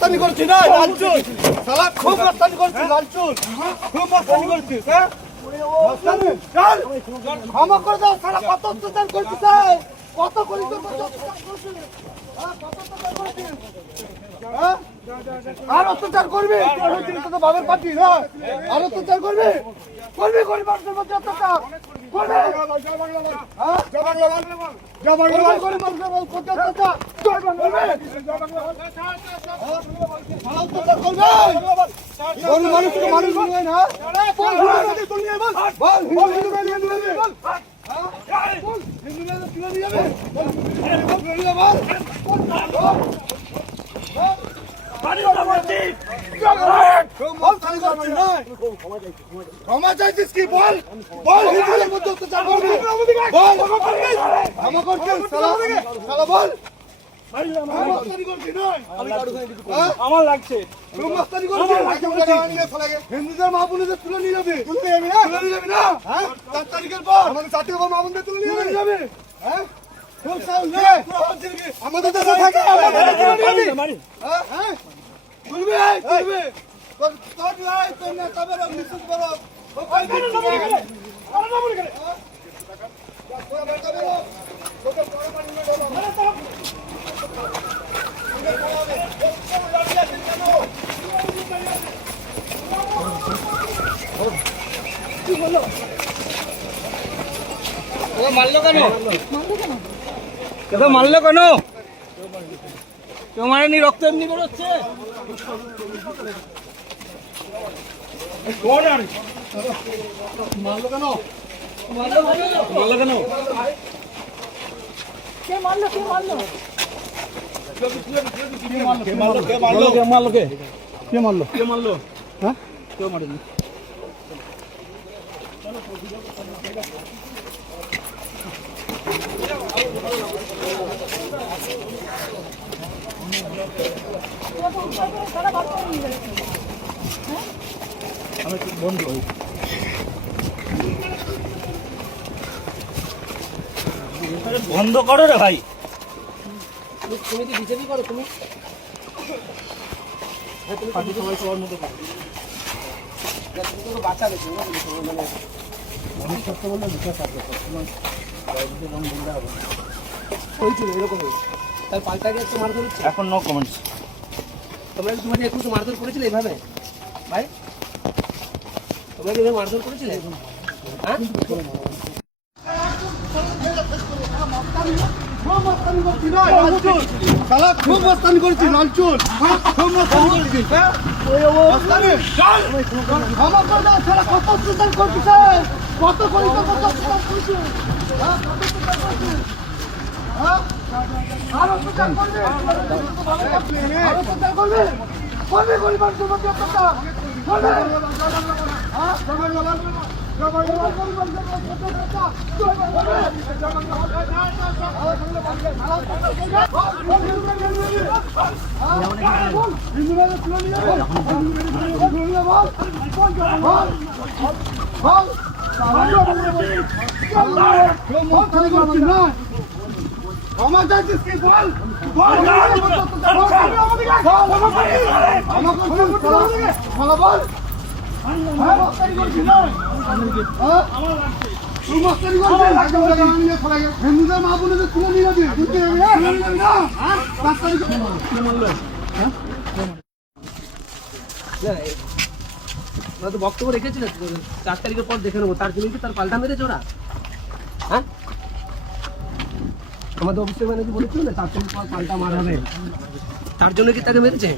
মাস্তানি করছিস না লালচুল শালা খুব মাস্তানি করছিস লালচুল খুব মাস্তানি করছিস হ্যাঁ মাস্তানি চল ক্ষমা করে দাও শালা কত অত্যাচার করছিস কত করিস কত অত্যাচার করছিস হ্যাঁ কত অত্যাচার করছিস হ্যাঁ আর অত্যাচার করবি তোর হচ্ছে তো বাবার পার্টি না আর অত্যাচার করবি করবি করবি মানুষের মধ্যে অত্যাচার করবি হ্যাঁ জবাংলা করে মানুষের মধ্যে অত্যাচার জয় বাংলা কোন মানুষকে মানুষ বলবে না কোন হিন্দু তুলে নিয়ে বল বল হিন্দু তুলে নিয়ে বল হিন্দু তুলে নিয়ে যাবে তুলে নিয়ে বল ক্ষমা চাইছিস কি বল বল হিন্দুদের মধ্যে অত্যাচার করবি বল ক্ষমা করছিস শালা বল আমার লাগছে হিন্দুদের মা বোনদের তুলে নিয়ে যাবে তুলে নিয়ে যাবি না 4 তারিখের পর আমাদের 4 তারিখের মা বোনদের তুলে নিয়ে যাবে হ্যাঁ আমাদের দেশে থাকে তুলবি তুলবি তোর লাই তোর না তবে নিশ্চিত করো মারলো কেন মারলো কেন তোমার এমনি রক্ত এমনি বেরোচ্ছে মারলো কেন মারলো কেন কে মারলো কে মারলো কে মারলো কে মারলো কে মারলো কে কে মারলো কে মারলো হ্যাঁ কেউ মারেনি বন্ধ বন্ধ করো রে ভাই তুমি কি বিজেপি করো তুমি সবাই সবার মতো বাচ্চা দেখো মানে মানুষ সত্য বললে বিশ্বাস থাকবে হয়েছিল এরকম তাই পাল্টা গিয়ে একটু মারধর এখন নো কমেন্টস তোমরা কি তোমাকে একটু মারধর করেছিলে এইভাবে ভাই তোমরা কি মারধর করেছিলে হ্যাঁ খুব মস্তানি করছিস লালচুল খুব মস্তানি করছিস কত অত্যাচার করছিস কত করিস কত অত্যাচার করছিস আর অত্যাচার করবে আর অত্যাচার করবে করবে গরিবের মধ্যে অত্যাচার করবে ক্ষমা চাইছিস কি বল হিন্দুদের মা বোনদের তুলে নিয়ে যাবি তো বক্তব্য রেখেছিল 4 তারিখের পর দেখে নেবো তার জন্য কি তার পাল্টা মেরেছে ওরা হ্যাঁ আমাদের অফিসের ম্যানেজার বলেছিল না 4 তারিখ পর পাল্টা মারা হবে তার জন্য কি তাকে মেরেছে